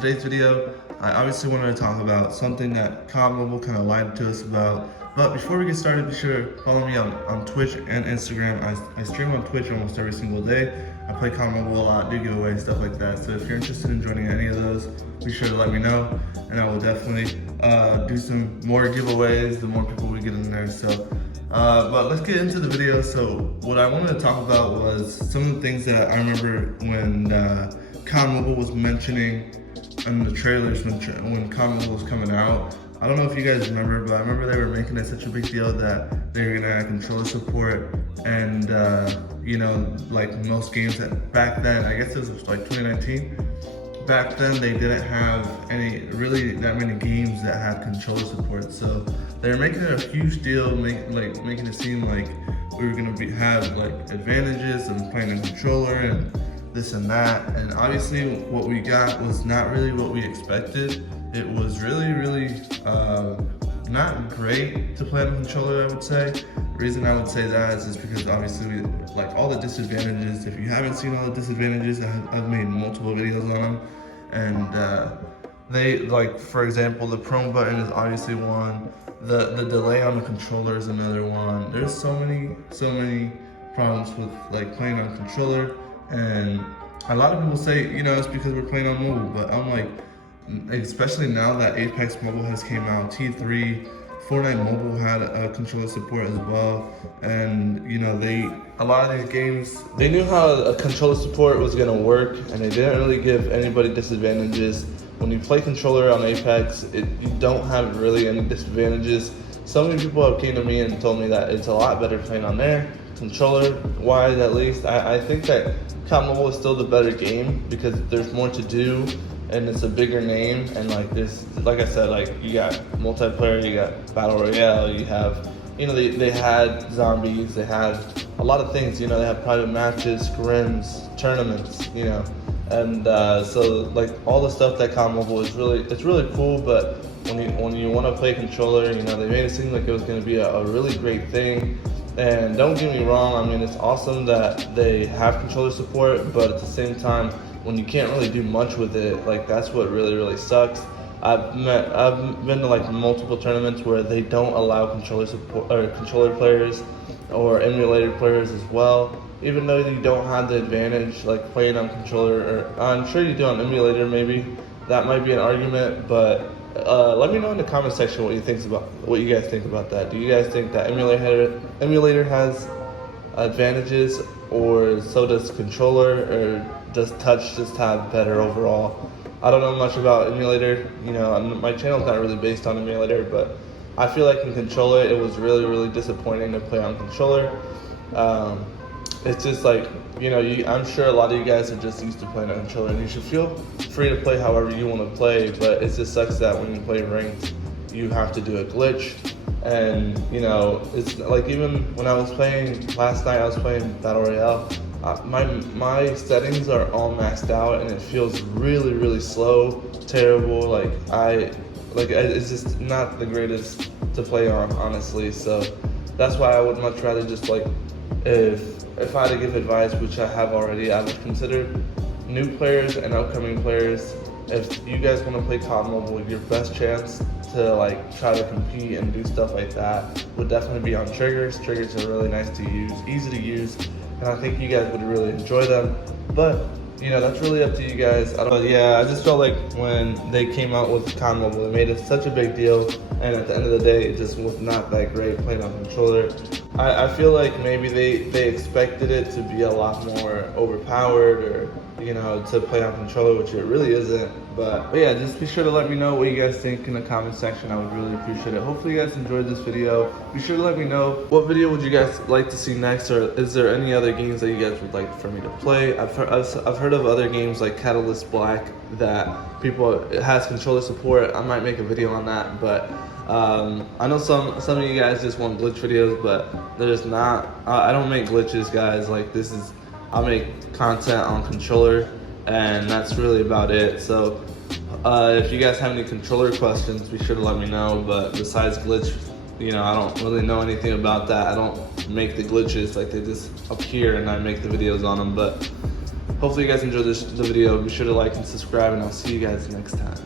today's video, I obviously wanted to talk about something that COD Mobile kind of lied to us about. But before we get started, be sure to follow me on Twitch and Instagram. I stream on Twitch almost every single day. I play COD Mobile a lot, do giveaways, stuff like that. So if you're interested in joining any of those, be sure to let me know, and I will definitely do some more giveaways the more people we get in there. So, but let's get into the video. So what I wanted to talk about was some of the things that I remember when COD Mobile was mentioning in the trailers when COD Mobile was coming out. I don't know if you guys remember, but I remember they were making it such a big deal that they were gonna add controller support, and you know, like most games that back then, I guess it was like 2019. Back then, they didn't have really that many games that had controller support, so they were making it a huge deal, making it seem like we were gonna have like advantages of playing a controller and this and that. And obviously, what we got was not really what we expected. It was really not great to play on a controller, I would say. The reason I would say that is just because obviously, like all the disadvantages, if you haven't seen all the disadvantages, I've made multiple videos on them. And they, like, for example, the Chrome button is obviously one. The delay on the controller is another one. There's so many problems with like playing on controller. And a lot of people say, you know, it's because we're playing on mobile, but I'm like, especially now that Apex Mobile has came out, T3, Fortnite Mobile had a controller support as well, and you know, a lot of these games, they knew how a controller support was gonna work, and they didn't really give anybody disadvantages. When you play controller on Apex, you don't have really any disadvantages. So many people have came to me and told me that it's a lot better playing on there, controller-wise at least. I think that COD Mobile is still the better game because there's more to do, and it's a bigger name, and like there's, like I said, like you got multiplayer, you got battle royale, you have, you know, they had zombies, they had a lot of things, you know, they have private matches, scrims, tournaments, you know, and so like all the stuff that COD Mobile is really cool. But when you want to play controller, you know, they made it seem like it was going to be a really great thing. And don't get me wrong, I mean, it's awesome that they have controller support, but at the same time, when you can't really do much with it, like that's what really sucks. I've been to like multiple tournaments where they don't allow controller support or controller players or emulator players as well, even though you don't have the advantage like playing on controller, or I'm sure you do on emulator. Maybe that might be an argument, but let me know in the comment section what you guys think about that. Do you guys think that emulator has advantages, or so does controller, or does touch just have better overall? I don't know much about emulator. You know, my channel's not really based on emulator, but I feel like in controller it was really disappointing to play on controller. It's just like, you know, I'm sure a lot of you guys are just used to playing on controller, and you should feel free to play however you want to play, but it just sucks that when you play ranked, you have to do a glitch. And you know, it's like, even when I was playing last night, I was playing battle royale. My settings are all maxed out, and it feels really slow, terrible. Like it's just not the greatest to play on, honestly. So that's why I would much rather just, like, if I had to give advice, which I have already, I would consider new players and upcoming players, if you guys want to play COD Mobile, your best chance to like try to compete and do stuff like that would definitely be on triggers. Triggers are really nice to use, easy to use, and I think you guys would really enjoy them. But you know, that's really up to you guys. But yeah, I just felt like when they came out with COD Mobile, they made it such a big deal, and at the end of the day, it just was not that great playing on controller. I feel like maybe they expected it to be a lot more overpowered, or you know, to play on controller, which it really isn't. But yeah, just be sure to let me know what you guys think in the comment section. I would really appreciate it. Hopefully you guys enjoyed this video. Be sure to let me know what video would you guys like to see next, or is there any other games that you guys would like for me to play. I've heard of other games like Catalyst Black that it has controller support. I might make a video on that, but I know some of you guys just want glitch videos, but there's not. I don't make glitches, guys. Like, I make content on controller, and that's really about it. So if you guys have any controller questions, be sure to let me know. But besides glitch, you know, I don't really know anything about that. I don't make the glitches, like they just appear and I make the videos on them. But hopefully you guys enjoyed the video. Be sure to like and subscribe, and I'll see you guys next time.